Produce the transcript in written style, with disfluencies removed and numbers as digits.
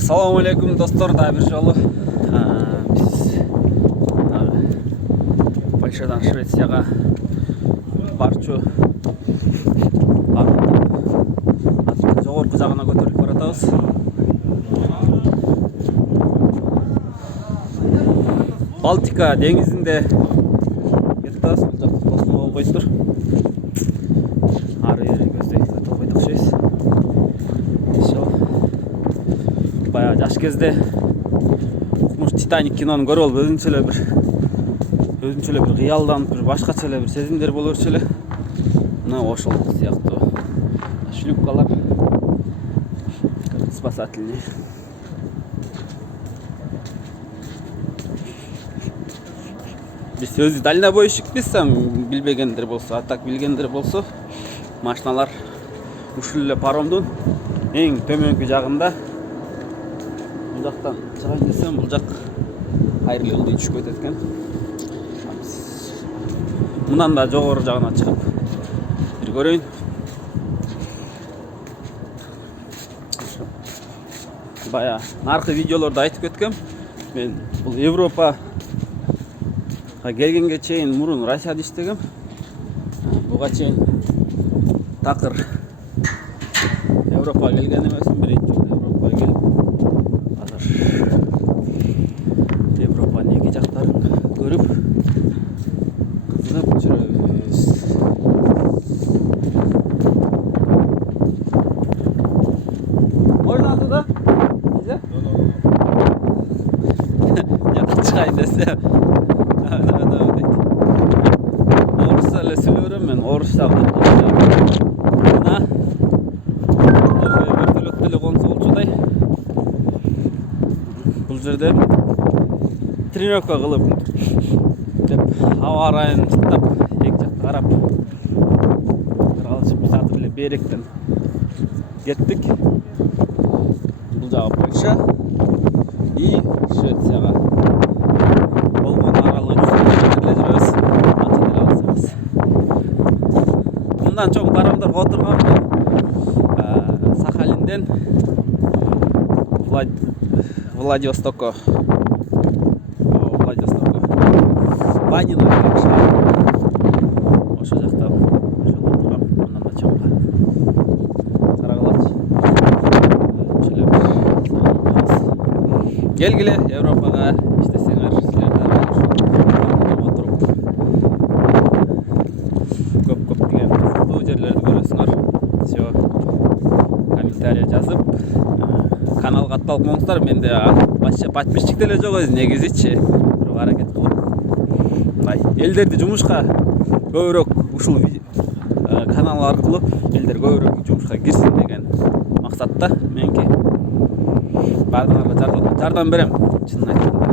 Ассаламу алейкум достор, да бир жолу биз Польшадан Швецияга барчу жогорку жагына көтөрүлүп баратабыз. Балтика деңизинде кетебиз. Бул жакта тосмо болуп койсуңар. Ары бери көздөй толбойт окшойбуз. Баягы жаш кезде укмуш Титаник кинонун көрүп алып өзүнчө эле бир кыялданып, бир башкача эле бир сезимдер боло берчү эле. Мына ошол сыяктуу шлюпкалар спасательный. Биз өзү дальнобойщикпиз, билбегендер болсо, а так билгендер болсо, машиналар ушул эле паромдун эң төмөнкү жагында. Бул жактан чыгайын десем, бул жак кайрылуу ылдый түшүп кетет экен. Мындан да жогору жагына чыгып бир көрөйүн. Бая наркы видеолордо айтып кеткем. Мен бул Европа келгенге чейин мурун Россияда иштегем. Буга чейин такыр Европага келген эмесмин. Биринчи жолу Европага келип, азыр Европанын эки жактарын көрүп кызыгып жүрөбүз. Можно туда? Нельзя? Жакка чыгайын десем. Орусча эле сүйлөп берем мен, орусча мына вертолет эле консо болчудай. Бул жерде тренировка кылып деп аба ырайын чыттап, эки жакка карап бир алышып жатып эле беректен кеттик. Бул жагы Польша и Швецияга болгон аралыгы 100 километр эле жүрөбүз. Анча деле алыс эмес. Мындан чоң паромдорго отургам. Сахалинден Владивостокко Ванина шаар. Ошо жакта отургам. Мындан да чоңго карагылачы. Келгиле Европага иштесеңер, силер да отуруп көп деген кызыктуу жерлерди көрөсүңөр. Все комментарий жазып, каналга атталып болуңуздар. Менде подписчик деле жок өзү негизичи. Бирок аракет кылып элдерди жумушка көбүрөөк ушул канал аркылуу элдер көбүрөөк жумушка кирсин деген максатта меники баардыгыңарга жардам берем. Чынын айтканда